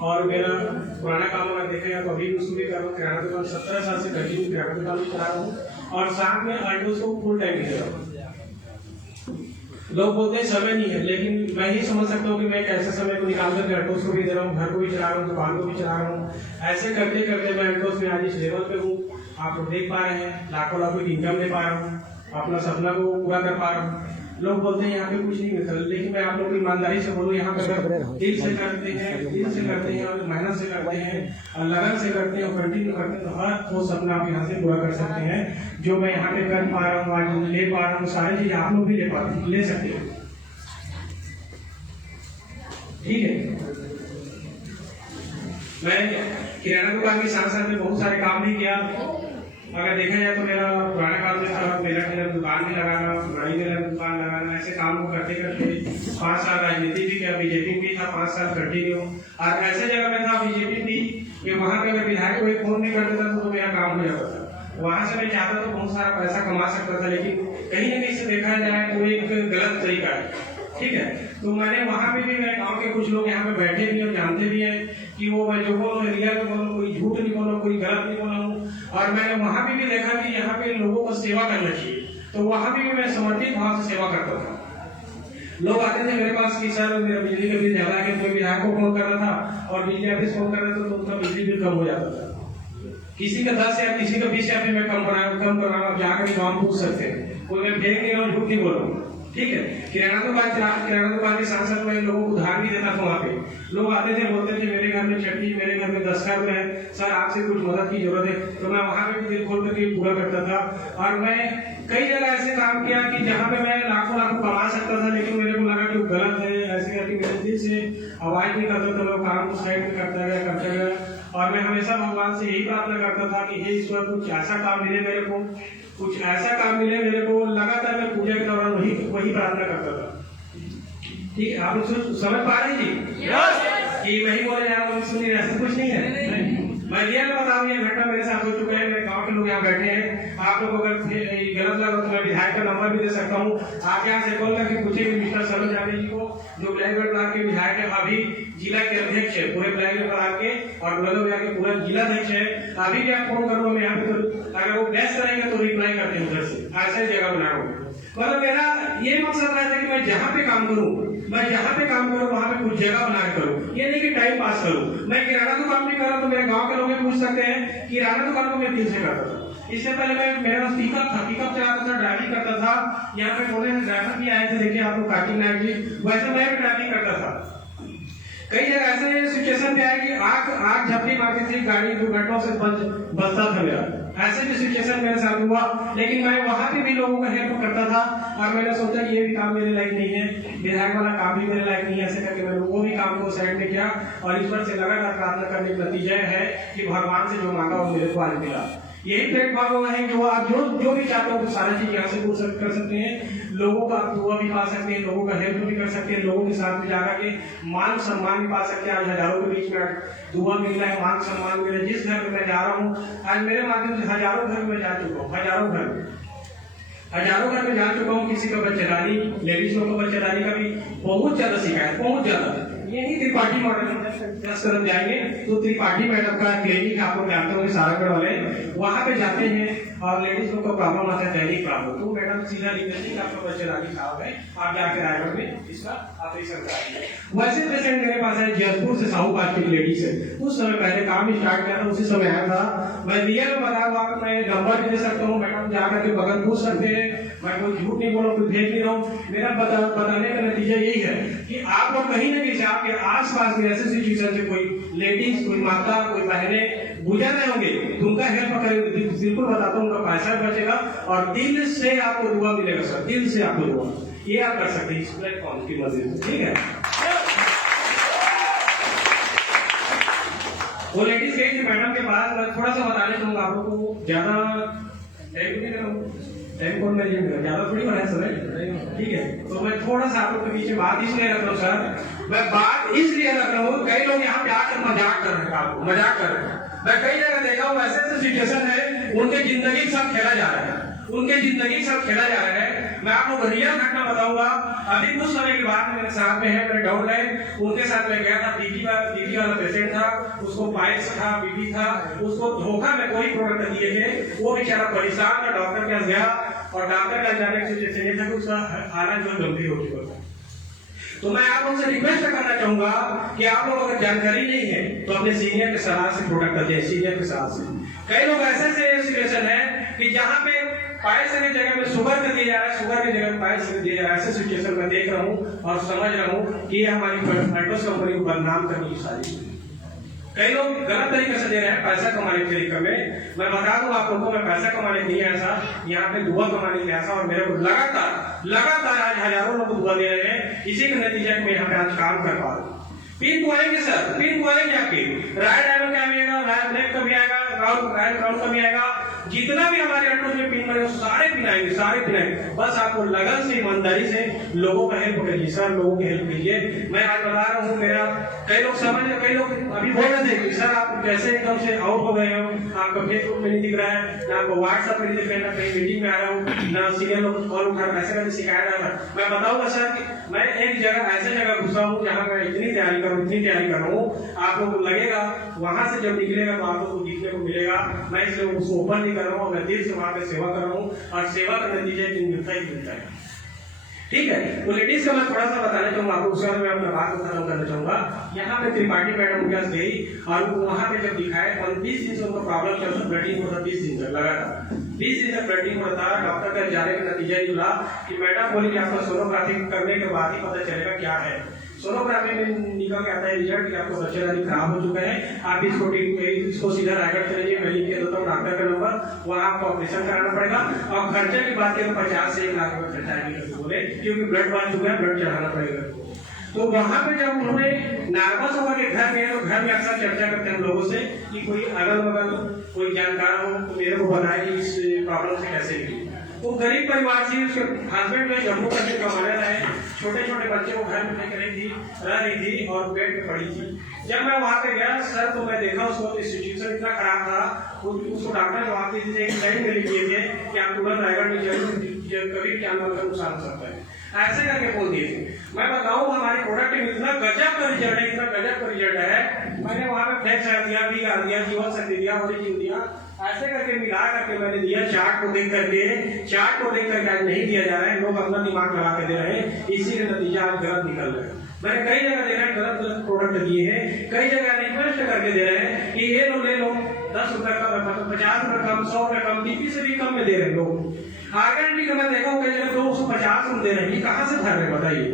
और मेरा पुराना काम अगर देखेगा तो अभी उसको भी कर रहा हूँ, किराना दुकान 17 साल से कंटिन्यू किराना दुकान भी चला रहा हूँ और साथ में अल्टोस को फुल टाइम दे रहा हूँ। लोग बोलते हैं समय नहीं है, लेकिन मैं ही समझ सकता हूँ कि मैं कैसे समय को निकाल करके अल्टोस को भी दे रहा हूँ, घर को भी चला रहा हूँ, दुकान को भी चला रहा हूँ। ऐसे करते करते मैं अल्टोस में आज इस लेवल पे हूँ, आप लोग देख पा रहे हैं, लाखों लाखों की इनकम ले पा रहा हूँ, अपना सपना को पूरा कर पा रहा हूँ। लोग बोलते हैं यहाँ पे कुछ नहीं मिलता, लेकिन मैं आप लोगों को ईमानदारी से बोलूँ, यहाँ पे अगर दिल से करते हैं और मेहनत से करते हैं और लगन से करते हैं और कंटिन्यू करते हैं तो हर वो सपना आप यहाँ से पूरा कर सकते हैं। जो मैं यहाँ पे कर पा रहा हूँ, आज ले पा रहा हूँ, सारी चीज आप लोग भी ले सकते हैं। ठीक है, मैं किराना दुकान के साथ साथ में बहुत सारे काम भी किया। अगर देखा जाए तो मेरा पुराने काल में था, मेरा दुकान भी लगाना, गाड़ी में दुकान लगाना, ऐसे काम को करते करते 5 साल राजनीति भी किया, बीजेपी भी था 5 साल कंटिन्यू। और ऐसे जगह में था बीजेपी भी कि वहाँ पे अगर विधायक कोई फोन नहीं कर देता तो मेरा काम हो जाता था। वहाँ से मैं चाहता तो बहुत सारा पैसा कमा सकता था, लेकिन कहीं ना कहीं से देखा जाए तो एक गलत तरीका है। ठीक है, तो मैंने वहाँ पे भी मेरे गांव के कुछ लोग यहाँ पे बैठे भी और जानते भी हैं कि वो मैं जो बोलो रियल में बोलो, कोई झूठ नहीं बोलो, कोई गलत नहीं बोला हूँ। और मैंने वहाँ पे भी देखा कि यहाँ पे लोगों को सेवा करना चाहिए, तो वहाँ पे भी मैं समर्पित भाव से सेवा करता था। लोग आते थे मेरे पास कि सर मेरा बिजली का बिल ज्यादा है, कोई विधायक को फोन कर रहा था और बिजली ऑफिस फोन कर रहा था तो उनका बिजली बिल कम हो जाता था। किसी का 10 या किसी का 20 या मैं कम कराना जाकर काम पूछ सकते हैं, कोई मैं फेक नहीं रहा हूँ, झूठ नहीं बोल रहा हूँ। ठीक है, किराना दुकान के साथ साथ मैं लोगों को उधार भी देता था। वहाँ पे लोग आते थे, बोलते थे मेरे घर में चटनी, मेरे घर में 10 घर है, सर आपसे कुछ मदद की जरूरत है, तो मैं वहाँ पे भी दिल खोल करके पूरा करता था। और मैं कई जगह ऐसे काम किया कि जहाँ पे मैं लाखों कमा सकता था, लेकिन मेरे को लगा कि वो गलत है, ऐसे करके मेरे दिल से आवाज नहीं करता था, मैं काम को साइड में करता गया। और मैं हमेशा भगवान से यही प्रार्थना करता था कि हे ईश्वर कुछ ऐसा काम मिले मेरे को, कुछ ऐसा काम मिले मेरे को। लगातार मैं पूजा के दौरान वही प्रार्थना करता था। ठीक है, आप लोग समझ पा रहे हैं जी? कि मैं ही बोले यार सुन नहीं, ऐसा कुछ नहीं है। मैं रियल बताऊं, ये घटना मेरे साथ हो चुका है। मेरे गांव के लोग यहाँ बैठे हैं, आप लोग अगर गलत लगा तो मैं विधायक का नंबर भी दे सकता हूँ। आप यहाँ से कॉल करके पूछेंगे मिस्टर सरोज यादव जी को, जो ब्लैकबर्ड ब्लॉक के विधायक है, अभी जिला के अध्यक्ष है पूरे ब्लैकबर्ड ब्लॉक के, और ब्लॉक के पूरा जिला अध्यक्ष है। अभी भी आप फोन करो, मैं यहाँ पे तो अगर वो व्यस्त रहेंगे तो रिप्लाई करते हैं उधर से, ऐसे जगह बनाओ। मतलब मेरा ये मकसद रहता है कि मैं जहाँ पे काम करूँ, वहाँ पे कुछ जगह बना के करूँ, ये नहीं कि टाइम पास करूँ। मैं किराना दुकान भी कर रहा हूँ तो मेरे गांव के लोग भी पूछ सकते हैं, किराना दुकान को मैं दिल से करता था। इससे पहले मैं मेरा पिकअप चलाता था, ड्राइविंग करता था। यहाँ पे बोले ड्राइवर भी आए थे, देखिए आप लोग कार्टिंग नायक जी, वैसे मैं भी ड्राइविंग करता था। कई जगह ऐसे सिचुएशन पे आया कि आग झपकी मारती थी, गाड़ी दुर्घटनाओं से बचता था मेरा, ऐसे भी सिचुएशन मेरे साथ हुआ। लेकिन मैं वहां पे भी लोगों का हेल्प करता था और मैंने सोचा कि ये भी काम मेरे लायक नहीं है, विधायक वाला काम भी मेरे लायक नहीं है। ऐसे करके मैंने वो भी काम को साइड में किया और ईश्वर से लगातार प्रार्थना करने का नतीजा है कि भगवान से जो मांगा वो मेरे को आज मिला। यही प्लेटफॉर्म है कि वो आप जो भी चाहते हो तो सारा चीज यहाँ से कर सकते हैं। लोगों का दुआ भी पा सकते हैं, लोगों का हेल्प भी कर सकते हैं, लोगों के साथ में जाकर के मान सम्मान भी पा सकते हैं। आज हजारों के बीच में दुआ मिल रहा है, मान सम्मान मिल रहा है। जिस घर में मैं जा रहा हूँ, आज मेरे माध्यम से हजारों घर में जा चुका हूँ, हजारों घर में जा चुका हूँ। किसी का बच्चेदानी, लेडीज लोग का बच्चेदानी का भी बहुत ज्यादा शिकायत, बहुत ज्यादा। यही त्रिपाठी मॉडल 10 कदम जाएंगे तो त्रिपाठी मैडम का क्लिनिक आप लोग जानते होंगे, सारागढ़ वाले, वहां पे जाते हैं और लेडीज लोग का प्रॉब्लम आता है, दैनिक प्रॉब्लम, तो मैडम सीधा लिख देती है आपका बच्चेदानी खराब है, आप जाके रायगढ़ में इसका ऑपरेशन कराइए। वैसे पेशेंट मेरे पास है जयपुर से, साहू कास्ट की लेडीज है। उस समय पहले काम स्टार्ट किया था, उसी समय आया था। मैं रियल में बताऊँ आपको, मैं नंबर भी दे सकता हूँ, मैडम जाकर के बगल पूछ सकते हैं। मैं कोई झूठ नहीं बोला, कोई भेज नहीं रहा हूँ। मेरा बताने का नतीजा यही है कि आप लोग कहीं ना कहीं आपके आस-पास में ऐसे सिचुएशन से कोई लेडीज, कोई माता, कोई बहनें गुजर रहे होंगे, तो उनका हेल्प करेंगे। बिल्कुल बताता हूँ, उनका पैसा बचेगा और दिल से आपको दुआ मिलेगा सर, दिल से आपको दुआ, ये आप कर सकते हैं इस प्लेटफॉर्म की मदद से। ठीक है, वो लेडीज गई थी मैडम के पास। मैं थोड़ा सा बताने चाहूंगा आप लोगों को, ज्यादा ज्यादा थोड़ी बनाया सर, ठीक है। तो मैं थोड़ा सा आप लोग के पीछे बात इसलिए रख रहा हूँ सर, मैं बात इसलिए रख रहा हूँ, कई लोग यहाँ पे आकर मजाक कर रहे हैं, आपको मजाक कर रहे हैं। मैं कई जगह देखा हूँ, ऐसे सिचुएशन है उनकी जिंदगी के साथ खेला जा रहा है। उनके जिंदगी के साथ खेला जा रहा है। मैं आप लोग रियल घटना बताऊंगा। अभी कुछ समय के बाद मेरे साथ में है, मेरे डाउन लाइन, उनके साथ में गया था। बीपी वाला पेशेंट था, उसको पाइल्स था, बीपी था, उसको धोखा में कोई प्रोडक्ट दिए थे। वो बेचारा परेशान था, डॉक्टर के पास गया और डॉक्टर का जाने की सिचुएशन ये था कि उसका हालत जो गंभीर हो चुका था। तो मैं आप लोगों से रिक्वेस्ट करना चाहूंगा कि आप लोगों को अगर जानकारी नहीं है तो अपने सीनियर के सलाह से प्रोडक्ट दें, सीनियर के सलाह से। कई लोग ऐसे सिचुएशन है कि जहाँ पे पाइल्स की जगह में शुगर कर दिया जा रहा है, शुगर की जगह में पाइल्स कर दिया जा रहा है। ऐसे सिचुएशन में देख रहा हूँ और समझ रहा हूँ कि ये हमारी फाइटोस कंपनी को बदनाम करने की सारी। कई लोग गलत तरीके से दे रहे हैं पैसा कमाने के तरीके में। मैं बता दूं आप लोगों को, मैं पैसा कमाने नहीं है ऐसा, यहाँ पे दुआ कमाने के ऐसा। और मेरे को लगातार आज हजारों लोग दुआ दे रहे हैं। इसी के नतीजे में यहाँ पे आज काम कर पा रहा हूँ। पिन को आएंगे सर, पिन को आएंगे आपके राइट डायमंड का भी आएगा, राइट लेफ्ट का भी आएगा, राइट राउंड का भी आएगा। जितना भी हमारे ऑटो में पिन बने सारे पिन आएंगे, सारे पिन आएंगे। बस आपको लगन से, ईमानदारी से लोगों का हेल्प करिए सर, लोगों की हेल्प कीजिए। मैं आज बता रहा हूँ, मेरा कई लोग समझ, कई लोग अभी बोल रहे थे कि सर आप कैसे एकदम से आउट हो गए हो, आपका फेसबुक में नहीं दिख रहा है, ना आपको व्हाट्सएप में नहीं दिख रहा है, ना कहीं मीटिंग में आ रहा हूँ, ना सीनियर लोग कॉल उठा रहा, ऐसे कैसे शिकायत आ रहा है। मैं बताऊंगा सर कि मैं एक जगह ऐसे जगह घुसा हूँ जहाँ मैं इतनी तैयारी कर रहा हूँ, आप लोगों को लगेगा वहां से जब निकलेगा तो आप लोगों को दिखने को मिलेगा। मैं इसलिए उसको ओपन नहीं कर रहा हूँ, मैं दिल से वहां पे सेवा कर रहा हूँ और सेवा का नतीजा मिलता ही मिलता है। ठीक है, तो लेडीज का मैं थोड़ा सा बताना चाहूंगा आपको, उसके बाद मैं अपना बात खत्म करना चाहूंगा। यहाँ पे त्रिपाठी मैडम के पास गई और वहां पे जब दिखाया 20 दिन से उनको प्रॉब्लम चल रहा, ब्लडिंग होता 20 दिन तक लगातार 20 दिन तक ब्लडिंग होता। डॉक्टर का जाने का नतीजा ये मिला कि मैडम बोली कि आपको सोनोग्राफी करने के बाद ही पता चलेगा क्या है। सोनोग्राफी में निकल के आता है रिजल्ट कि आपको बच्चे दादी खराब हो चुका है, आप इसको सीधा रायगढ़ चले जाइए, मैं लिख के देता हूँ डॉक्टर का नंबर, वहाँ आपको ऑपरेशन कराना पड़ेगा। और खर्चे की बात करें 50 से 1 लाख रुपए खर्चा आएगी बोले, क्योंकि ब्लड बढ़ चुका है, ब्लड चढ़ाना पड़ेगा। तो वहां पे जब उन्होंने नर्वस होकर के घर में, तो घर में अक्सर चर्चा करते हैं हम लोगों से कि कोई अगल बगल कोई जानकार हो तो मेरे को बताए कि इस प्रॉब्लम से कैसे निकली। वो गरीब परिवार से, उसके हस्बैंड में जम्मू कश्मीर कमाने रहे, छोटे छोटे बच्चे को घर में लेकर रह रही थी और बेड पे पड़ी थी। जब मैं वहां पे गया सर तो मैं देखा उसको सिचुएशन इतना खराब था, उसको डॉक्टर जवाब दे दीजिए एक लाइन में लिख दिए थे कि आप तुरंत रायगढ़ में कभी भी जानवर का नुकसान हो सकता है, ऐसे करके बोल दिए थे। मैं बताऊं हमारी प्रोडक्ट में इतना गजब का रिजल्ट है, इतना गजब का रिजल्ट है। मैंने वहां पे फ्लैक्स दिया, भी दिया, जीवन शक्ति दिया, ओरिजिन दिया, ऐसे करके मिला करके मैंने दिया। चार्ट को देख करके आज नहीं दिया जा रहा है, लोग अपना दिमाग लगा के दे रहे हैं, इसी का नतीजा आज गलत निकल रहा है। मैंने कई जगह देखा गलत प्रोडक्ट दिए हैं, कई जगह रिक्वेस्ट करके दे रहे हैं कि ये लो ले लो, 10 रुपए कम, 50 रुपए कम, 100 रुपए कम, बीपी से भी कम में दे रहे हैं लोग। आर्गन का मैं देखा हूँ कई जगह 250 में दे रहे हैं, कहाँ से धर रहे बताइए।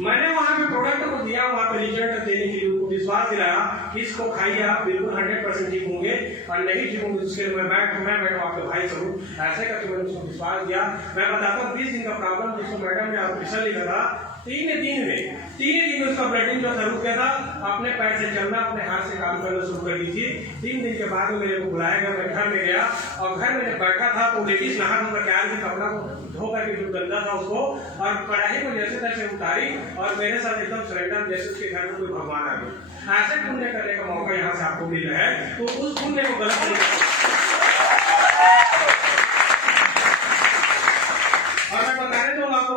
मैंने वहां पे प्रोडक्ट को दिया, वहां पे रिजल्ट देने के लिए उनको विश्वास दिलाया कि इसको खाइए आप बिल्कुल 100% ठीक होंगे, और नहीं ठीक होंगे उसके लिए मैं बैठो आपके भाई करूँ, ऐसे करके मैंने उसको विश्वास दिया। मैं बताता हूँ 20 दिन का प्रॉब्लम जिसको मैडम ने ऑपरेशन लिखा था, 3 दिन में उसका ब्लडिंग जो था रुक गया था, अपने पैर से चलना, अपने हाथ से काम करना शुरू कर दी थी। 3 दिन के बाद मेरे को बुलाया गया, मैं घर में गया और घर में बैठा था तो लेडीज नहा धोकर के आगे कपड़ा को धो करके जो गंदा था उसको और कढ़ाई को जैसे तैसे उतारी और मेरे साथ एकदम सरेंडर जैसे उसके घर में कोई भगवान आ गया। ऐसे पुण्य करने का मौका यहाँ से आपको मिल रहा है, तो उस पुण्य को गलत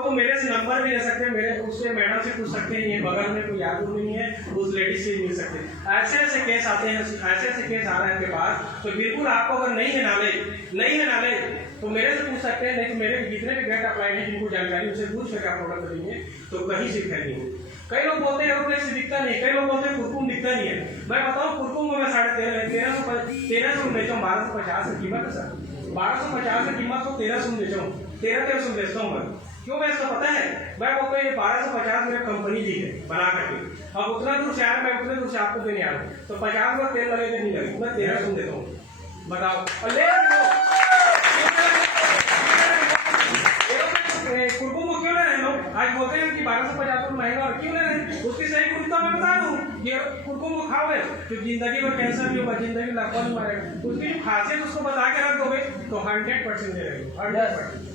मेरे से नंबर भी ले सकते हैं, मेरे उससे मैडम से पूछ सकते हैं, ये बगल में कोई याद नहीं है, उस लेडी से मिल सकते हैं। ऐसे केस आते हैं, ऐसे केस आ रहे हैं आपके पास, तो बिल्कुल आपको अगर नहीं है नॉलेज तो मेरे से पूछ सकते हैं, नहीं तो मेरे जितने भी गेट अप्लाई हैं जिनको जानकारी उनसे पूछ करके आप प्रोडक्ट देंगे तो कहीं से खरीदेंगे। कई लोग बोलते हैं एरोप्लेक्स दिखता नहीं, कई लोग बोलते हैं कुरकुम दिखता नहीं है। मैं बताऊँ कुरकुम में मैं 1350 बेचता हूँ, 1250 की कीमत है सर, 1250 की कीमत को 1300 बेचता हूँ, 1300 बेचता हूँ मैं। क्यों मैं इसका पता है, मैं बोलता हूँ ये 1250 मेरे कंपनी दी है बना करके, अब उतना दूर से आया, मैं उतने दूर से आपको देने आया तो 50 रुपये तेल लगेगा नहीं लगेगा, मैं 1300 देता हूँ, बताओ। और ले कुरकुम को क्यों ले रहे लोग, आज बोलते हैं कि 1250 महंगा, और क्यों ले रहे, उसकी सही कुर्ता मैं बता दूँ, ये कुरकुम को खाओगे तो जिंदगी में कैंसर भी होगा, जिंदगी में लकवा नहीं मारेगा, उसकी जो खासियत उसको बता के रख दोगे तो 100% दे रहे, 100%।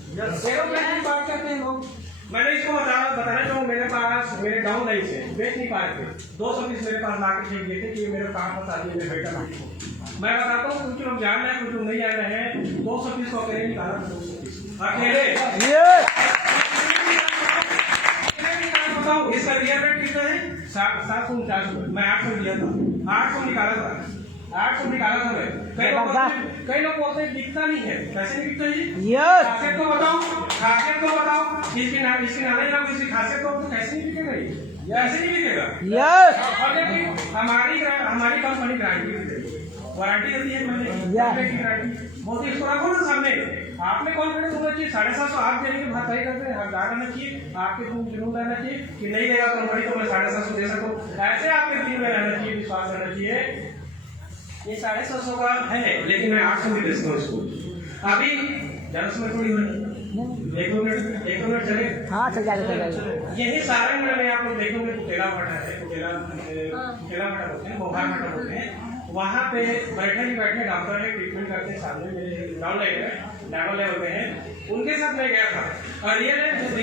बात करते हैं लोग। मैंने इसको बताना चाहूँ, मेरे पास मेरे डाउन लाइन से बेच नहीं पा रहे थे, 200 पीस मेरे पास लाके फेंक दिए थे कि मेरे काम बता दिए, मेरे बेटा मैं बताता हूँ, कुछ लोग जान रहे हैं, कुछ लोग नहीं जान रहे हैं। 200 पीस को अकेले निकाला 200 पीस अकेले बताओ इसका रियल रेट कितना है? 749। मैं 800 दिया था, 800 निकाला था, 800 निकाला था मैं। कई लोग बोलते हैं बिकता नहीं है, कैसे नहीं बिकता जी? खासियत तो बताओ, खासियत तो बताओ, इसकी नॉलेज ना इसकी खासियत तो कैसे नहीं बिकेगा? ये ऐसे नहीं बिकेगा। और देखिए हमारी कंपनी गारंटी देती है, वारंटी देती है, मैंने की गारंटी बहुत इसको रखो ना सामने। आपने कॉन्फिडेंस होना चाहिए, 750 आप देने के बाद तय करते हैं, हकदार रहना चाहिए, आपके जुनून रहना चाहिए कि नहीं देगा कंपनी तो मैं 750 दे सकता हूँ, ऐसे आपके दिल में रहना चाहिए, विश्वास रहना चाहिए। ये 750 का है लेकिन मैं 800 भी दे सकता हूँ इसको। अभी जरा में थोड़ी होनी, एक मिनट चले। हाँ चल जाएगा। यही सारंग में आप लोग देखोगे कुटेला भाटा है, कुटेला भाटा बोलते हैं, बोहार भाटा बोलते हैं। वहाँ पे बैठे डॉक्टर है, ट्रीटमेंट करते हैं, सामने मेरे डाउन लेवल पे हैं, उनके साथ मैं गया था और रियल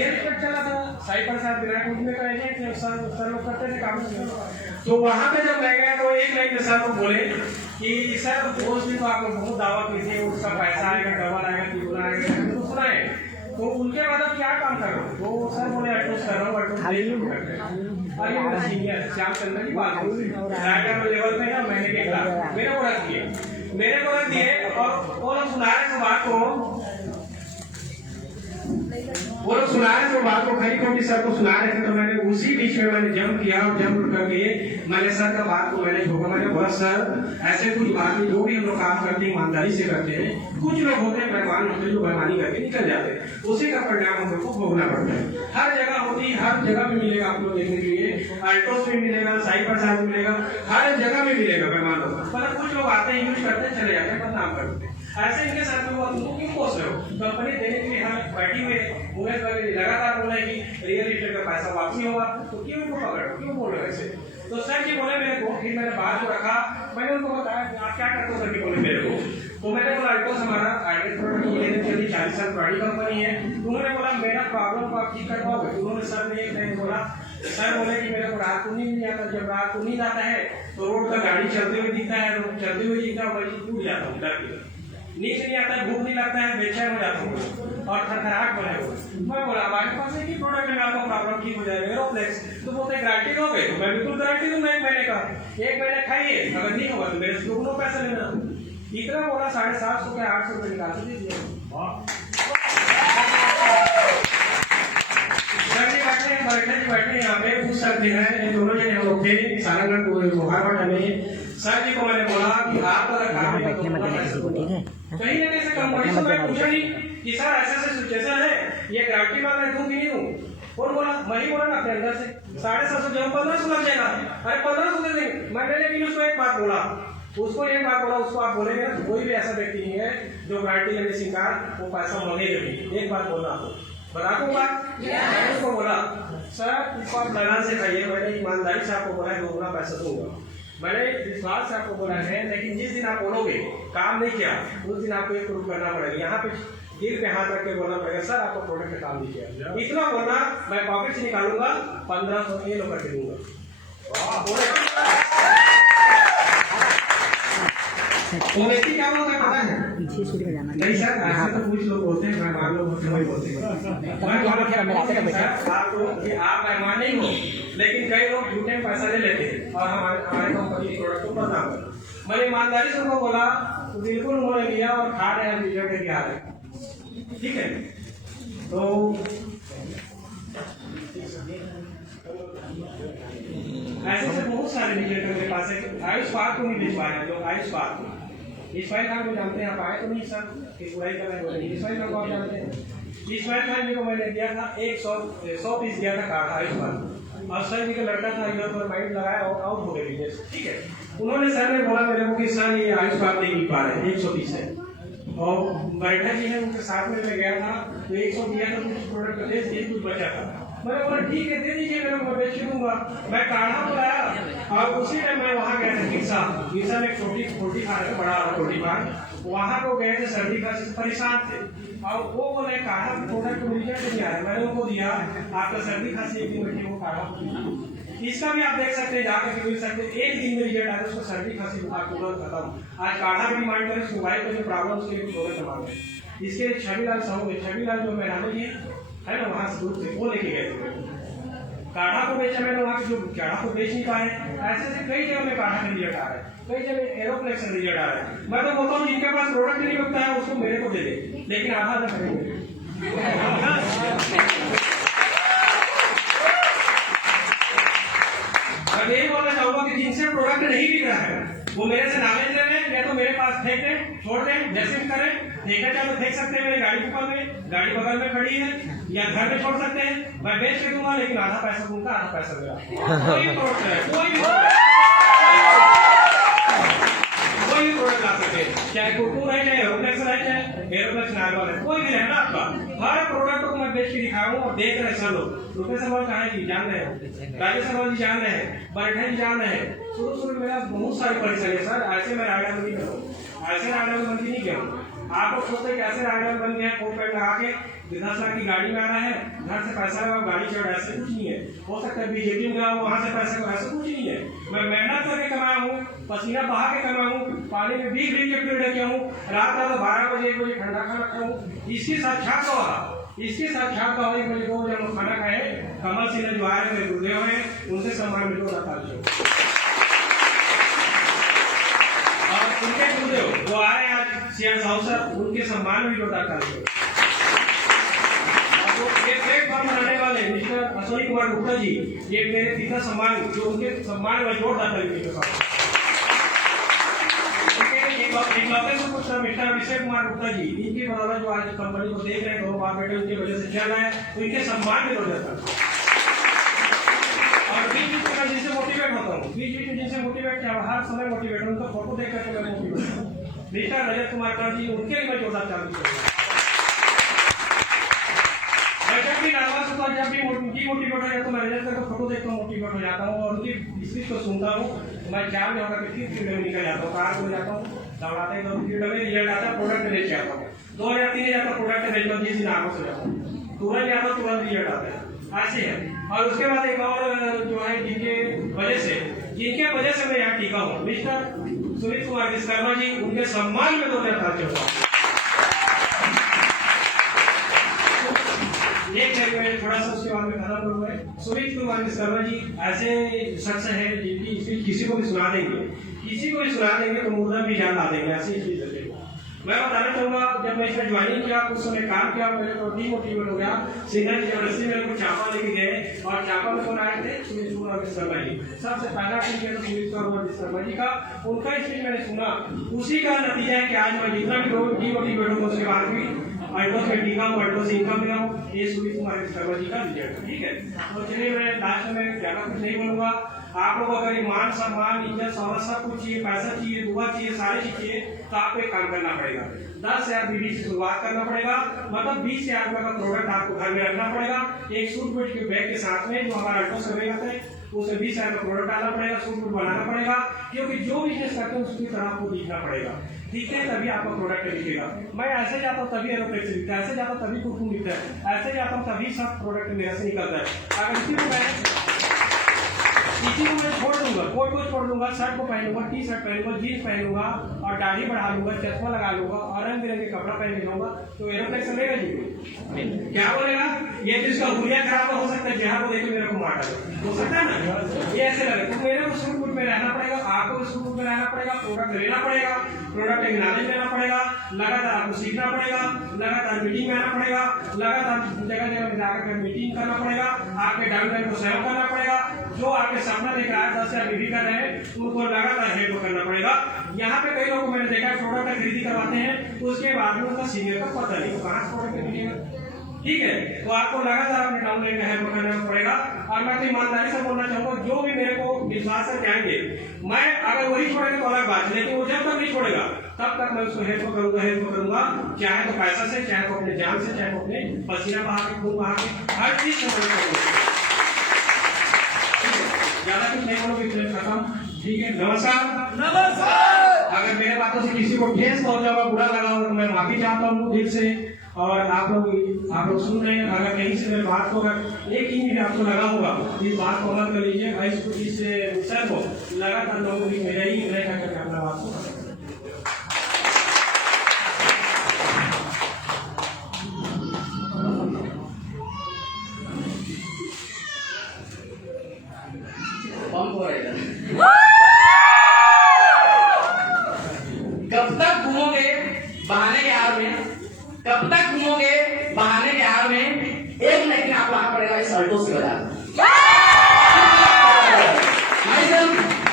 इफेक्ट चला था। साई प्रसाद विनायक उनमें का एजेंट सर लोग करते थे काम। तो वहाँ पे जब मैं गया तो एक लाइन में सर को बोले कि सर उस दिन तो आप लोग बहुत दावा की थी, उसका पैसा आएगा, डबल आएगा, ट्रिपल आएगा, तो सुना है। तो उनके बाद अब क्या काम कर रहा हूँ? तो सर बोले अल्ट्रोस कर रहा हूँ, सीनियर श्याम चंद्र की बात लेवल पे है, मैंने देखा मेरे को रख दिए और वो लोग सुना रहे तो बात को खरी कोटी सर को सुना रहे थे। तो मैंने उसी बीच में मैंने जंप किया और जंप करके मैंने सर का बात को मैंने झोंका। मैंने बोला सर ऐसे कुछ बात नहीं, जो भी हम लोग काम करते हैं ईमानदारी से करते हैं। कुछ लोग होते हैं बेईमान होते हैं जो बेईमानी करके निकल जाते हैं, उसी का परिणाम हम लोग को भोगना पड़ता है। हर जगह होती, हर जगह में मिलेगा आपको देखने के लिए, अल्ट्रोस में मिलेगा, साई प्रसाद में मिलेगा, हर जगह में मिलेगा बेईमान लोग। मतलब कुछ लोग आते हैं, यूज करते हैं, चले जाते हैं, बदनाम करते हैं। ऐसे इनके साथ में तुमको क्यों पोस रहे हो? कंपनी देने के लिए हम बैठी हुए उन्हें लगातार बोला कि रियल एस्टेट का पैसा वापसी होगा, तो क्यों इनको पकड़ो, क्यों बोल रहे ऐसे? तो सर जी बोले मेरे को, फिर मैंने बात को रखा, मैंने उनको बताया आप क्या करते हो? सर जी बोले मेरे को, तो मैंने बोला अल्ट्रोस हमारा आइडियल प्रोडक्ट लेने के लिए 40 साल पुरानी कंपनी है। उन्होंने बोला मेरा प्रॉब्लम को आप ठीक कर पाओगे? उन्होंने सर ने बोला, सर बोले कि मेरे को रात को नींद नहीं आता, जब रात को नींद आता है तो रोड पर गाड़ी चलते हुए दिखता है, चलते हुए दिखता है, वही टूट जाता हूँ डर के, नींद नहीं आता है, भूख नहीं लगता है, बेचैन हो जाता हूँ और थरथराहट बने हुए। मैं बोला हमारे पास एक ही प्रोडक्ट है, आपका प्रॉब्लम ठीक हो जाएगा, एरोफ्लेक्स। तो बोलते हैं गारंटी दोगे? तो मैं बिल्कुल गारंटी दूंगा 1 महीने का, 1 महीने खाइए, अगर नहीं होगा तो मेरे से दोनों पैसा लेना। इतना बोला 750 के 800 रुपये निकाल दीजिए। बैठे यहाँ पे पूछ सकते हैं, दोनों जने हम लोग थे सारंगढ़ मोहारवाड़ा में। सर जी को मैंने बोला कि आप अगर काम बैठने मत देना किसी को, ठीक है? कहीं ना कहीं कंपनी से मैं पूछा नहीं कि सर ऐसा सिचुएशन है, ये गारंटी वाला दूं कि नहीं दूं? और बोला मैं ही बोला ना अपने अंदर से 750 जब 1500 लग जाएगा। अरे 1500 दे देंगे मैंने, लेकिन उसको एक बात बोला, उसको आप बोलेंगे ना, कोई भी ऐसा व्यक्ति नहीं है जो गारंटी लेने से इनकार वो पैसा मांगेगा भी। एक बात बोला आपको, बता दूं बात, उसको बोला सर इसको आप लगान से खाइए, मैंने ईमानदारी से आपको बोला है 2 गुना पैसा दूंगा, मैंने विश्वास से आपको बोला है। लेकिन जिस दिन आप बोलोगे काम नहीं किया, उस दिन आपको एक प्रूफ करना पड़ेगा, यहाँ पे दिल पे हाथ रख के बोलना पड़ेगा सर आपको प्रोडक्ट में काम नहीं किया। इतना बोलना, मैं पॉकेट से निकालूंगा 1500 ये लोग करके दूंगा। क्या बोलता है पता है? नहीं सर ऐसे तो कुछ लोग बोलते हैं, मेहमान लोग होते हैं, बोलते हैं आप मेहमान नहीं हो, लेकिन कई लोग झूठे में पैसा ले लेते हैं और हमारे कंपनी प्रोडक्ट को बदनाम करते। मैंने ईमानदारी से उनको बोला तो बिल्कुल उन्होंने लिया और खा रहे हैं, रिजल्ट क्या है, ठीक है? तो ऐसे से बहुत सारे रिजल्ट मेरे पास है। आयुष पार्क को नहीं बेच पाए लोग, आयुष पार्क इस्माइल खान को जानते हैं आप? आए तो नहीं सर कि बुराई कर रहे हैं, इस्माइल खान को आप जानते हैं? इस्माइल खान जी को मैंने दिया था 100 पीस दिया था कार्ड आयुष पार्क, और सर जी का लड़का था, इधर पर माइंड लगाया और आउट हो गए बिजनेस, ठीक है? उन्होंने सर ने बोला मेरे को कि सर ये आयुष पार्क नहीं मिल पा रहे, 100 पीस है, और बैठा जी है उनके साथ में मैं गया था तो 100 दिया था, कुछ प्रोडक्ट दे दिए, कुछ बचा था। मैंने बोला ठीक है दे दीजिए, मेरे को बेच दूंगा। मैं काढ़ा बुलाया और उसी टाइम मैं वहाँ गया था गिरसा में एक छोटी पोल्ट्री फार्म है, बड़ा पोल्ट्री फार्म, वहाँ को गए थे, सर्दी खांसी से परेशान थे और वो बोले काढ़ा प्रोडक्ट रिजल्ट नहीं आया। मैंने उनको दिया, आपका सर्दी खांसी एक दिन बैठे वो काढ़ा, इसका भी आप देख सकते हैं, जाकर के मिल सकते हैं, एक दिन में रिजल्ट आया, उसको सर्दी खांसी बुखार तुरंत खत्म। आज काढ़ा भी डिमांड करें, मोबाइल का जो प्रॉब्लम उसके लिए प्रोडक्ट मांगे, इसके छविलाल साहू, छविलाल जो मैदान है ना वहाँ से दूर थे, वो लेके गए थे। काढ़ा को बेचा मैंने वहाँ जो काढ़ा को बेच नहीं पाए। ऐसे कई जगह में काढ़ा का रिजल्ट आ रहा है, कई जगह एरोप्लेक्स का रिजल्ट आ रहा है। मैं तो बोलता हूँ जिनके पास प्रोडक्ट नहीं बिकता है उसको मेरे को दे दे, लेकिन आधा आधा करेंगे। मैं यही बोलना चाहूंगा कि जिनसे प्रोडक्ट नहीं बिक रहा है वो मेरे से नालेज ले लें, या तो मेरे पास फेंक दें, छोड़ दें, जैसे भी करें। फेंका चाहे तो फेंक सकते हैं मेरी गाड़ी के ऊपर में, गाड़ी बगल में खड़ी है, या घर में छोड़ सकते हैं। मैं बेच के दूंगा, लेकिन आधा पैसा दूंगा, आधा पैसा मेरा। कोई भी प्रोडक्ट है, कोई भी प्रोडक्ट ला सकते हैं, चाहे कुरकुर है, चाहे एरोप्लेक्स है, चाहे एरोप्लेक्स नॉर्मल है, कोई भी है ना आपका। हर प्रोडक्ट को मैं बेच के दिखा रहा हूँ और देख रहे हैं सब लोग। रुपेश सवाल कहा है जी जान रहे हैं, राजेश सवाल जी जान रहे हैं, बरठे जी जान रहे हैं। शुरू में मेरा बहुत सारी परेशानी है सर, ऐसे मैं रायडा बंदी करूँ, ऐसे रायडा बंदी नहीं करूँ। आप लोग सोचते हैं कि ऐसे रायडा बन गया, कोट पैंट लगा के 10 लाख की गाड़ी में आ रहा है, घर से पैसा लगाओ गाड़ी चढ़, ऐसे कुछ नहीं है। हो सकता है बीजेपी में गया वहां से पैसा लगाओ, ऐसा कुछ नहीं है। मैं मेहनत करके कमाया हूँ, पसीना बहा के कमाया हूँ, पानी में भीग भीग के पेड़ रखे हूँ, रात रात 12 बजे 1 बजे ठंडा खाना रखा हूँ। इसके साक्षात गवाह, इसके साक्षात गवाह 1 बजे 2 बजे हम खाना खाए। कमल सिन्हा जो आए मेरे गुरुदेव हैं, उनसे सम्मान मिलो और उनके गुरुदेव जो आ रहे हैं आज सीएम साहब सर, उनके सम्मान भी जोरदार तालियों। ये प्लेटफॉर्म बनाने वाले मिस्टर अश्विनी कुमार गुप्ता जी, ये मेरे पिता सम्मान, जो उनके सम्मान में जोरदार तालियों के साथ। मिस्टर अभिषेक कुमार गुप्ता जी, इनकी बदौलत जो आज कंपनी को देख रहे हैं, 2 बाप बेटे उनकी वजह से चल रहा है, तो इनके सम्मान में जोरदार तालियों। और बीच बीच में जिनसे मोटिवेट होता हूँ, बीच बीच में जिनसे मोटिवेट किया हर समय मोटिवेट, उनका फोटो देख करके मैं मोटिवेट हूँ। मिस्टर रजत कुमार कर जी, उनके लिए मैं जोरदार ताली करूँगा। जब भी नाराज होता, जब भी उनकी मोटिवेट हो जाता हूँ, मैं रजत का फोटो देखकर मोटिवेट हो जाता हूँ और उनकी स्पीच को सुनता हूँ। मैं 4 बजे होकर फिर फील्ड में निकल जाता हूँ, कार हो जाता हूँ, दौड़ाते दौड़ फील्ड में रिजल्ट आता है, प्रोडक्ट बेच जाता हूँ। 2003 जाता प्रोडक्ट बेचता हूँ, 20 दिन आगे से जाता हूँ, तुरंत जाता हूँ, तुरंत रिजल्ट आता है। ऐसे है। और उसके बाद एक और जो है जिनके वजह से मैं यहाँ टिका हूँ, मिस्टर सुमित कुमार विश्वकर्मा जी, उनके सम्मान में 2 थोड़ा सा उसके बाद में खत्म करूंगा। सुमित कुमार विश्वकर्मा जी ऐसे शख्स है जिनकी स्पीच किसी को भी सुना देंगे तो मुर्दा भी जान ला देंगे, ऐसी चीज है। मैं बताना चाहूंगा, जब मैं इसमें ज्वाइनिंग किया कुछ समय काम किया, मेरे को डीमोटिवेट हो गया। सिंगर जबरदस्ती मेरे को चापा लेके गए और चापा में कौन आए थे? सुमित कुमार विश्वकर्मा जी। सबसे पहला फिल्म किया था सुमित कुमार विश्वकर्मा जी का, उनका स्पीच मैंने सुना, उसी का नतीजा है कि आज मैं जितना भी डीमोटिवेट हूँ उसके बाद भी अल्टो में टिका हूँ, अल्टो से इनकम मिला हूँ। ये सुमित कुमार विश्वकर्मा जी का रिजल्ट, ठीक है। तो चलिए मैं लास्ट में ज्यादा कुछ नहीं बोलूंगा। आप लोग अगर मान सम्मान इज्जत शौहरत सब कुछ चाहिए, पैसा चाहिए, दुआ चाहिए, सारी चीज चाहिए, तो आपको एक काम करना पड़ेगा। 10,000 बीबी से शुरुआत करना पड़ेगा, मतलब 20,000 रुपए का प्रोडक्ट आपको घर में रखना पड़ेगा। एक सूट बूट के बैग के साथ में जो हमारा अल्टो सर्वे आता है उसमें 20,000 का प्रोडक्ट डालना पड़ेगा, सूट बूट बनाना पड़ेगा, क्योंकि जो बिजनेस करते हैं उसकी तरह आपको दिखना पड़ेगा। दिखते हैं तभी आपका प्रोडक्ट दिखेगा। मैं ऐसे जाता हूँ तभी एरोप्लेक्स दिखता है, ऐसे जाता हूँ तभी कुरकुर दिखता है, ऐसे जाता हूँ तभी सब प्रोडक्ट मेरे से निकलता है। अगर इसी को मैं छोड़ दूंगा, कोट को छोड़ दूंगा, शर्ट को पहनूंगा, टी शर्ट पहनूंगा, जीन्स पहनूंगा और दाढ़ी बढ़ा लूंगा, चश्मा लगा लूंगा और रंग बिरंगे कपड़ा पहन के जाऊंगा, तो एरोप्लेक्स चलेगा जी? क्या बोलेगा? ये जिसका हुलिया खराब हो सकता है, जहाँ को देखे मेरे को मार हो सकता है ना, ये ऐसे लगे। तो मेरे को सूट बूट में रहना पड़ेगा, आपको सूट बूट में रहना पड़ेगा, प्रोडक्ट लेना पड़ेगा, प्रोडक्ट एक नॉलेज लेना पड़ेगा, लगातार आपको सीखना पड़ेगा, लगातार मीटिंग में आना पड़ेगा, लगातार जगह जगह जाकर मीटिंग करना पड़ेगा, आपके डाउनलाइन को सहयोग करना पड़ेगा। जो आपके सपना देख रहा है 10,000 बीबी कर रहे हैं, उनको लगातार हेल्प करना पड़ेगा। यहाँ पे कई लोगों को मैंने देखा प्रोडक्ट खरीदी करवाते हैं, उसके बाद में उनका सीनियर का पता नहीं कहाँ से प्रोडक्ट मिलेगा, ठीक है। तो आपको लगातार अपने डाउनलाइन का हेल्प करना पड़ेगा। और मैं तो ईमानदारी से बोलना चाहूंगा, जो भी मेरे को विश्वास से जाएंगे, मैं अगर वही छोड़ेंगे तो अलग बात है, लेकिन वो जब तक नहीं छोड़ेगा तब तक मैं उसको हेल्प करूंगा, चाहे तो पैसा से, चाहे तो अपने जान से, चाहे तो अपने पसीना बहा के, खून बहा के, हर चीज से मदद करूंगा। ज्यादा कुछ नहीं बोलोगे, खत्म, ठीक है। नमस्कार। अगर मेरे बातों से किसी को ठेस पहुंचा हुआ, बुरा लगा हो तो मैं माफी चाहता हूँ दिल से। और आप लोग सुन रहे हैं, अगर कहीं से मेरी बात को अगर एक ही मिनट आपको लगा होगा, इस बात को अमल कर लीजिए। इस विषय को लगातार लोगों की मेरा ही करके अपना बात को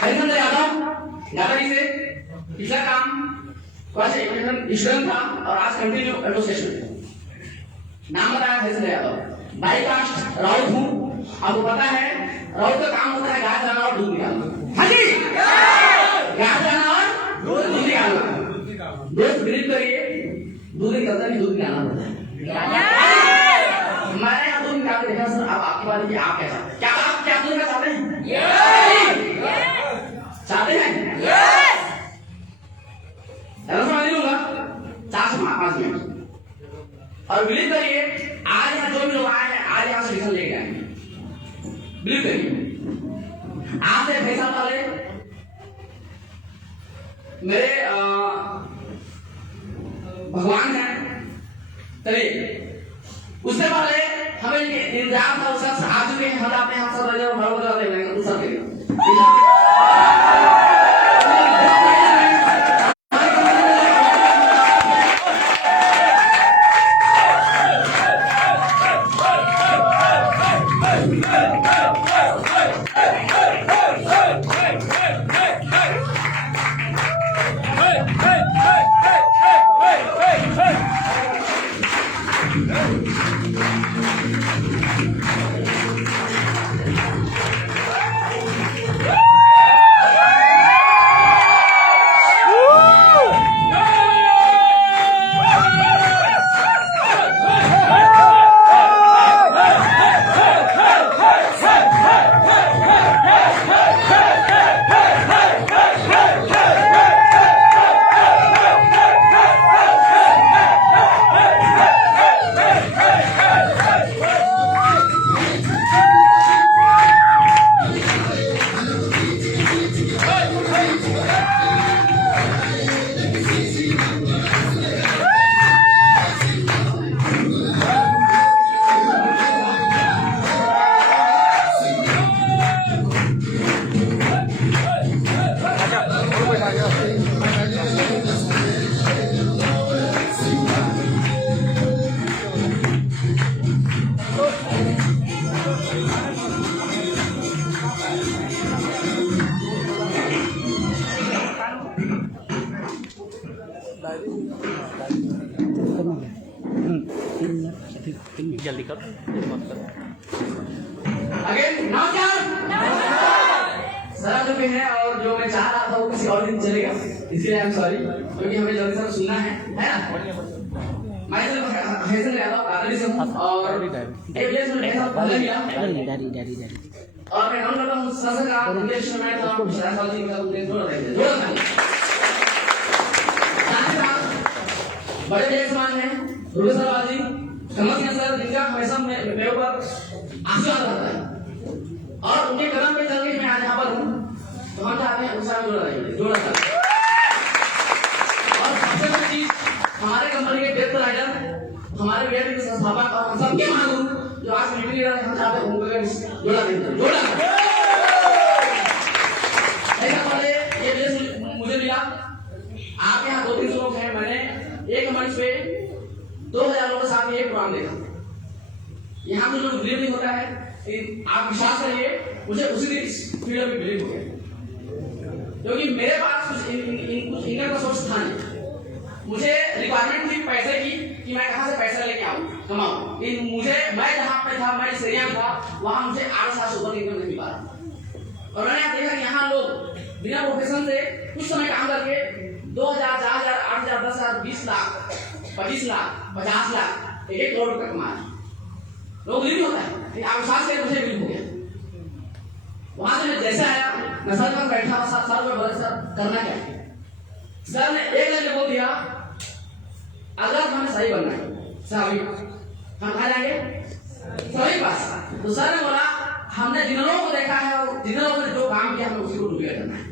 हरिचंद्र यादव दादाजी से पिछला काम स्टूडेंट था और आज कंटिन्यू एडमिनिस्ट्रेशन। नाम बताया हरिचंद्र यादव। बाई कास्ट राउत हूँ। आपको पता है राउत का काम होता है गाय चलाना और दूध निकालना। हाँ जी, गाय चलाना और दूध निकालना। दोस्त बिलीव करिए, दूध निकलता नहीं, दूध निकालना पड़ता है। मैंने यहाँ दूध निकाल के देखा सर। अब आपकी बात है कि आप क्या क्या दूध निकाल चाहते हैं? चाहते हैं? समझ लूंगा 4 से 5 मिनट। और बिलीव करिए आज यहाँ जो भी लोग आए हैं आज यहाँ से रिजल्ट लेके आएंगे। बिलीव करिए आज से 6 साल पहले मेरे भगवान हैं चलिए, उससे पहले हमें इंतजार था। उसका आ चुके हैं, हम आते हैं सब रजे भगवान देंगे सब देंगे। जल्दी कर सर जो भी है और जो मैं चाह रहा था वो किसी और दिन चलेगा, इसलिए आई एम सॉरी, क्योंकि हमें जल्दी से सुनना है ना। मैं हरिचंद्र यादव कातरी से हूँ और एक प्लेस में ढेर सारा पहले मिला और मैं काम करता हूँ सर का इंग्लिश में मैं तो शराब वाली का उन्हें जोड़ बड़े देश मान हैं रुसरवादी समझ गए सर, जिनका हमेशा मेरे ऊपर आशीर्वाद रहता है और उनके कदम पे चल के मैं आज यहाँ पर हूँ। तो हम चाहते हैं उसका जोड़ा था। और सबसे बड़ी चीज हमारे कंपनी के डेप्थ राइडर हमारे वीआईपी के संस्थापक और हम सबके महागुरु जो आज मीटिंग लीडर हम चाहते हैं उनको जोड़ा ऐसा पहले ये प्लेस मुझे मिला। आप यहाँ 2-3 लोग हैं, मैंने एक मंच पे 2000 लोगों के साथ ये प्रोग्राम देखा। यहाँ पे जो बिलीव नहीं होता है आप विश्वास करिए, मुझे उसी दिन फील्ड में बिलीव हो गया, क्योंकि मेरे पास कुछ इनकम का सोर्स था नहीं। मुझे रिक्वायरमेंट थी पैसे की कि मैं कहाँ से पैसा लेके आऊँ कमाऊँ। मैं जहाँ पे था, मैं जिस एरिया में था वहाँ मुझे 8 साल से ऊपर इनकम नहीं मिल पा रहा। और मैंने देखा कि यहाँ लोग बिना प्रोफेशन से कुछ समय काम करके 2000, 4000, 8000, 10,000, 20 लाख, 25 लाख, 50 लाख, 1 करोड़ रुपये कमा रहे। लोग बिलीव होता है, लेकिन अविश्वास से मुझे बिलीव हो गया। वहां से मैं जैसे आया, मैं सर पर बैठा 7 साल में, बोले सर करना क्या है। सर ने एक लाइन बोल दिया, अगर हमें सही बनना है सर अभी हम कहाँ जाएंगे सही पास। तो सर ने बोला हमने जिन लोगों को देखा है और जिन लोगों ने जो काम किया हमें उसी को डुप्लीकेट करना है।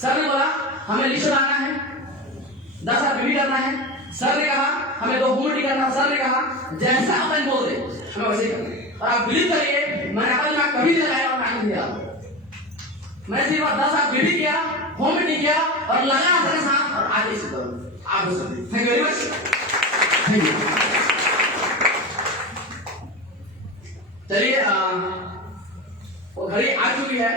सर ने बोला हमें लिस्ट बनाना है, 10 बीबी करना है। सर ने कहा हमें 2 हुमटी करना है। सर ने कहा जैसा अपन बोल दे हमें वैसे ही करना है। और आप बिलीव करिए मैंने अपने दिमाग कभी नहीं लगाया और नहीं दिया। मैंने सिर्फ 10 बीबी किया, हुमटी किया और लगा अपने साथ और आगे से करो आप। Thank you very much, thank you. चलिए वो घड़ी आ चुकी है।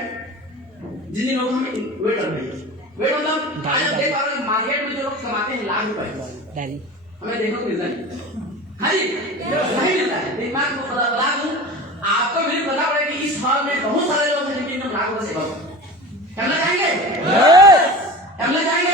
जिन जिन लोगों को हमें वेट कर रही है। वेट मतलब आज आप देख पा रहे हैं मार्केट में जो लोग कमाते हैं लाख रुपए, हमें देखने को मिलता है। हाँ जी, नहीं मिलता है। लेकिन मैं आपको बता दूं, आपको भी पता पड़ेगा कि इस हॉल में बहुत सारे लोग हैं जिनकी इनकम लाख रुपए से कम। करना चाहेंगे? करना चाहेंगे?